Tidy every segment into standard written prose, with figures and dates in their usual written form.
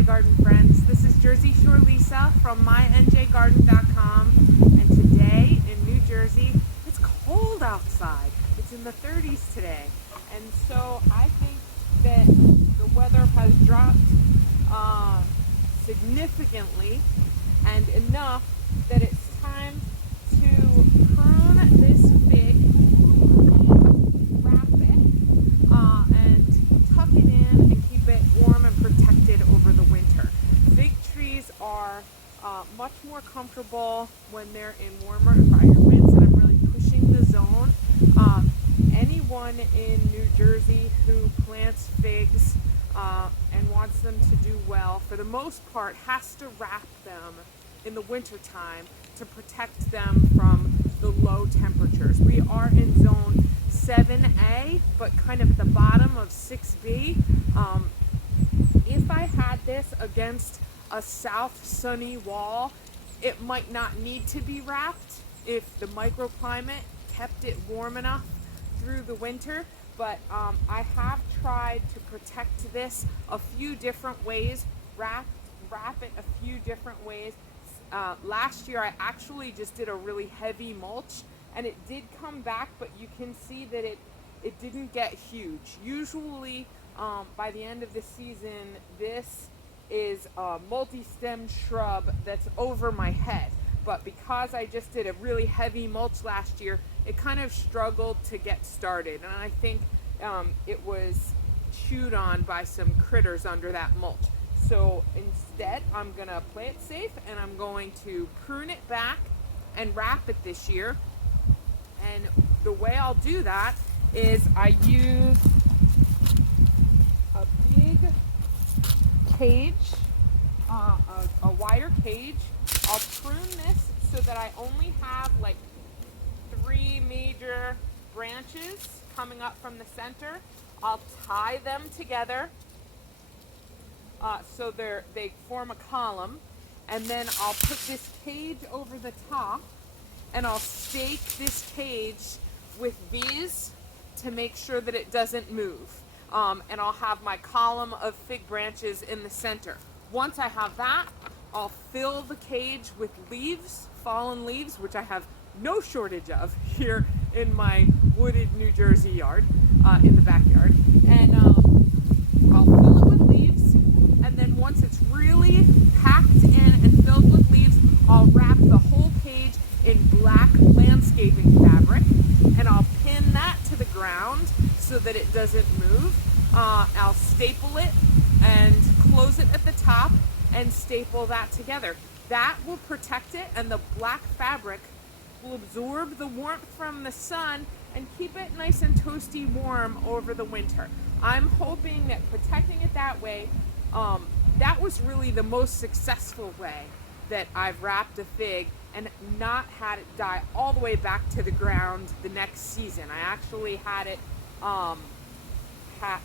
my garden friends. This is Jersey Shore Lisa from MyNJGarden.com, and today in New Jersey, it's cold outside. It's in the 30s today, and so I think that the weather has dropped significantly and enough that it's time to prune this fig, wrap it, and tuck it in and keep it warm and protected over the winter. Fig trees are much more comfortable when they're in warmer environments, and I'm really pushing the zone. Anyone in New Jersey who plants figs and wants them to do well, for the most part, has to wrap them in the wintertime to protect them from the low temperatures. We are in zone 7A, but kind of at the bottom of 6B. If I had this against a south sunny wall, it might not need to be wrapped if the microclimate kept it warm enough through the winter. But I have tried to protect this a few different ways, wrap it a few different ways. Last year I actually just did a really heavy mulch, and it did come back, but you can see that it didn't get huge. Usually by the end of the season, this is a multi-stemmed shrub that's over my head. But because I just did a really heavy mulch last year, it kind of struggled to get started. And I think it was chewed on by some critters under that mulch. So instead, I'm going to play it safe, and I'm going to prune it back and wrap it this year. And the way I'll do that is I use a big cage, a wire cage. I'll prune this so that I only have like 3 major branches coming up from the center. I'll tie them together so they form a column, and then I'll put this cage over the top, and I'll stake this cage with these to make sure that it doesn't move. And I'll have my column of fig branches in the center. Once I have that, I'll fill the cage with leaves, fallen leaves, which I have no shortage of here in my wooded New Jersey yard, in the backyard. And I'll fill it with leaves, and then once it's really packed in and filled with leaves, I'll wrap the whole cage in black landscaping fabric, and I'll pin that to the ground so that it doesn't move. I'll staple it and close it at the top and staple that together. That will protect it, and the black fabric will absorb the warmth from the sun and keep it nice and toasty warm over the winter. I'm hoping that protecting it that way, that was really the most successful way that I've wrapped a fig and not had it die all the way back to the ground the next season. I actually had it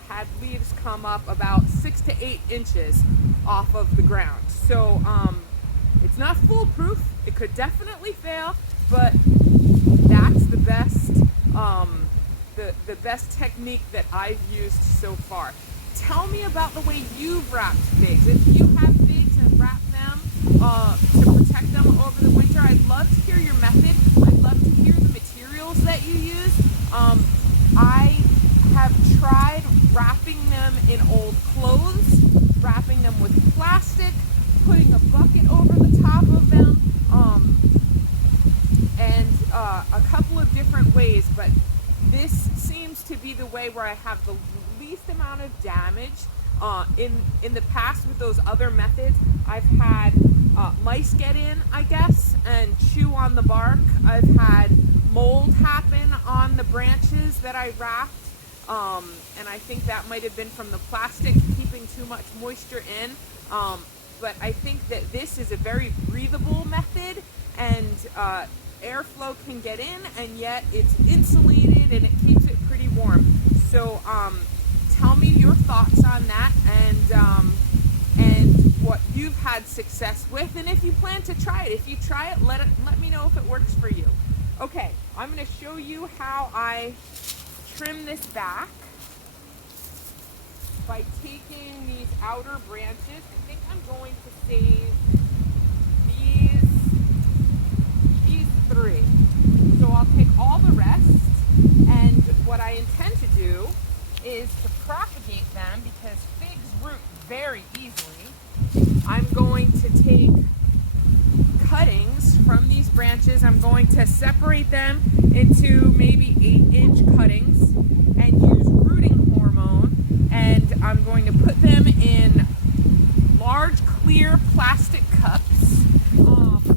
had leaves come up about 6 to 8 inches off of the ground. So it's not foolproof. It could definitely fail, but that's the best the best technique that I've used so far. Tell me about the way you've wrapped figs. If you have figs and wrap them to protect them over the winter, I'd love to hear your method. I'd love to hear the materials that you use. I have tried wrapping them in old clothes, wrapping them with plastic, putting a bucket over the top of them, and a couple of different ways, but this seems to be the way where I have the least amount of damage. In the past with those other methods, I've had mice get in, I guess, and chew on the bark. I've had mold happen on the branches that I wrapped, and I think that might have been from the plastic keeping too much moisture in. But I think that this is a very breathable method, and airflow can get in, and yet it's insulated and it keeps it pretty warm. So tell me your thoughts on that, and what you've had success with, and if you plan to try it. If you try it, let me know if it works for you. Okay, I'm going to show you how I trim this back. by taking these outer branches. I think I'm going to save these three. So I'll take all the rest, and what I intend to do is to propagate them because figs root very easily. I'm going to take cuttings from these branches. I'm going to separate them into maybe 8-inch cuttings and use rooting hormone, and I'm going to put them in large clear plastic cups. Over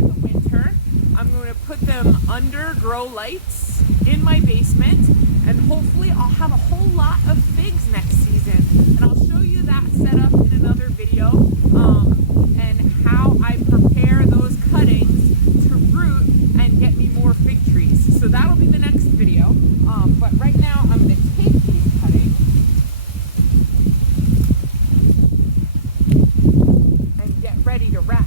the winter, I'm going to put them under grow lights in my basement, and hopefully I'll have a whole lot of figs next season. And I'll show you that setup in another video, and how I prepare those cuttings to root and get me more fig trees. So that'll be the next video. But right now I'm going to take these cuttings and get ready to wrap.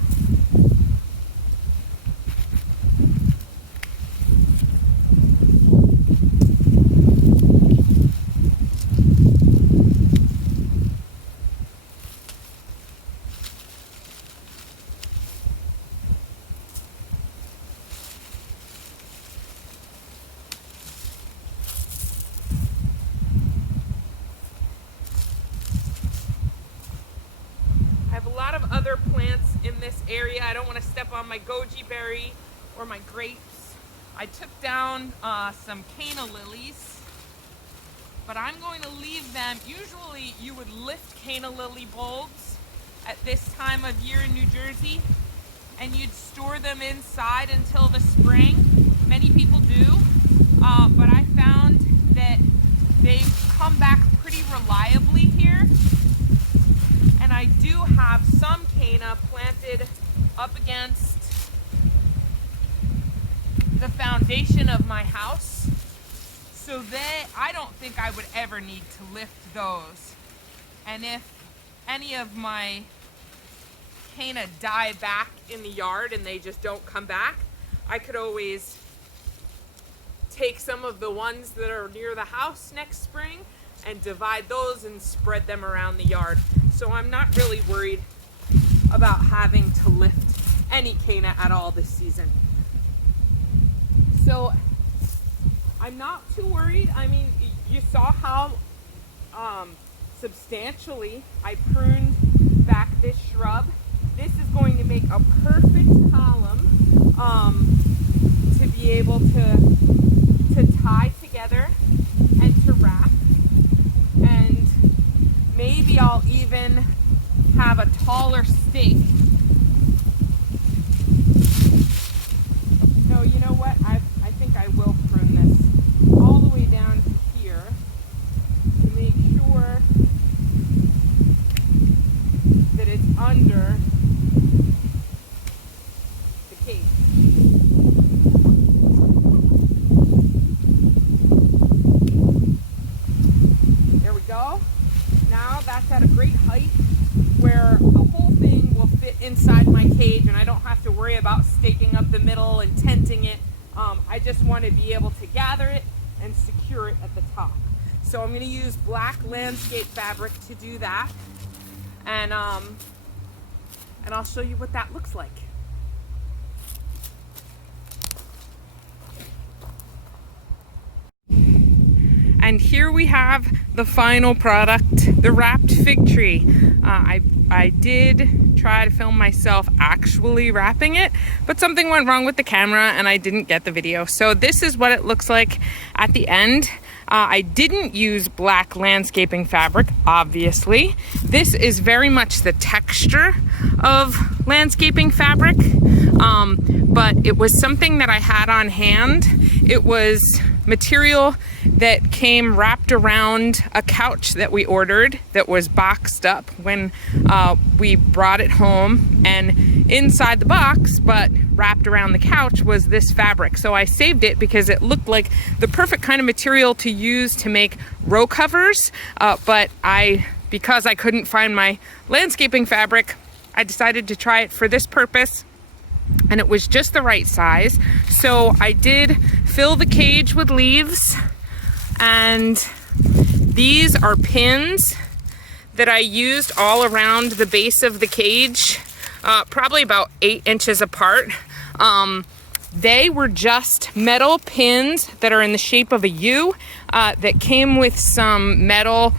Other plants in this area. I don't want to step on my goji berry or my grapes. I took down some canna lilies, but I'm going to leave them. Usually you would lift canna lily bulbs at this time of year in New Jersey, and you'd store them inside until the spring. Many people do, but I found that they've come back pretty reliably here. And I do have some canna planted up against the foundation of my house, so that I don't think I would ever need to lift those. And if any of my canna die back in the yard and they just don't come back, I could always take some of the ones that are near the house next spring and divide those and spread them around the yard. So I'm not really worried about having to lift any canna at all this season. So I'm not too worried. I mean, you saw how substantially I pruned back this shrub. This is going to make a perfect column to be able to tie together and to wrap. And maybe I'll even have a taller stake. No, you know what? I think I will prune this all the way down to here to make sure that it's under the cage. There we go. Now that's at a great height where the whole thing will fit inside my cage, and I don't have to worry about staking up the middle and tenting it. I just want to be able to gather it and secure it at the top. So I'm going to use black landscape fabric to do that, and I'll show you what that looks like. And here we have the final product, the wrapped fig tree. I did try to film myself actually wrapping it, but something went wrong with the camera and I didn't get the video. So this is what it looks like at the end. I didn't use black landscaping fabric, obviously. This is very much the texture of landscaping fabric, but it was something that I had on hand. It was material that came wrapped around a couch that we ordered that was boxed up when we brought it home, and inside the box but wrapped around the couch was this fabric. So I saved it because it looked like the perfect kind of material to use to make row covers, but because I couldn't find my landscaping fabric, I decided to try it for this purpose, and it was just the right size. So I did fill the cage with leaves, and These are pins that I used all around the base of the cage, probably about 8 inches apart. They were just metal pins that are in the shape of a U that came with some metal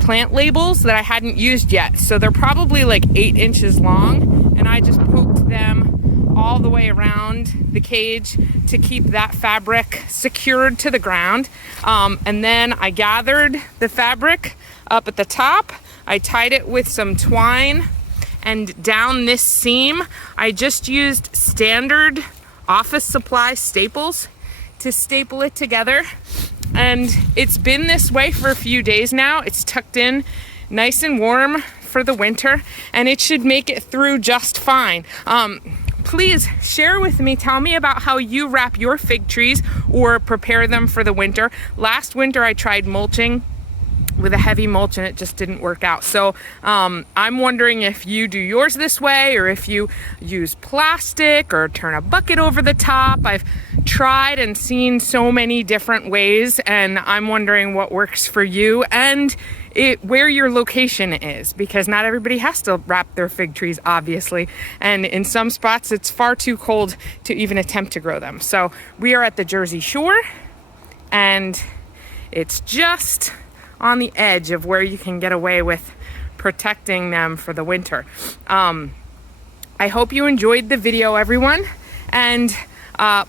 plant labels that I hadn't used yet. So they're probably like 8 inches long, and I just poked them all the way around the cage to keep that fabric secured to the ground. And then I gathered the fabric up at the top. I tied it with some twine, and down this seam, I just used standard office supply staples to staple it together. And it's been this way for a few days now. It's tucked in nice and warm for the winter, and it should make it through just fine. Please share with me, tell me about how you wrap your fig trees or prepare them for the winter. Last winter I tried mulching with a heavy mulch and it just didn't work out. So I'm wondering if you do yours this way, or if you use plastic or turn a bucket over the top. I've tried and seen so many different ways, and I'm wondering what works for you and where your location is, because not everybody has to wrap their fig trees, obviously, and in some spots it's far too cold to even attempt to grow them. So we are at the Jersey Shore, and it's just on the edge of where you can get away with protecting them for the winter. I hope you enjoyed the video, everyone, and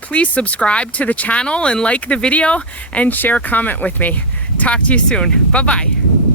please subscribe to the channel and like the video and share a comment with me. Talk to you soon. Bye-bye.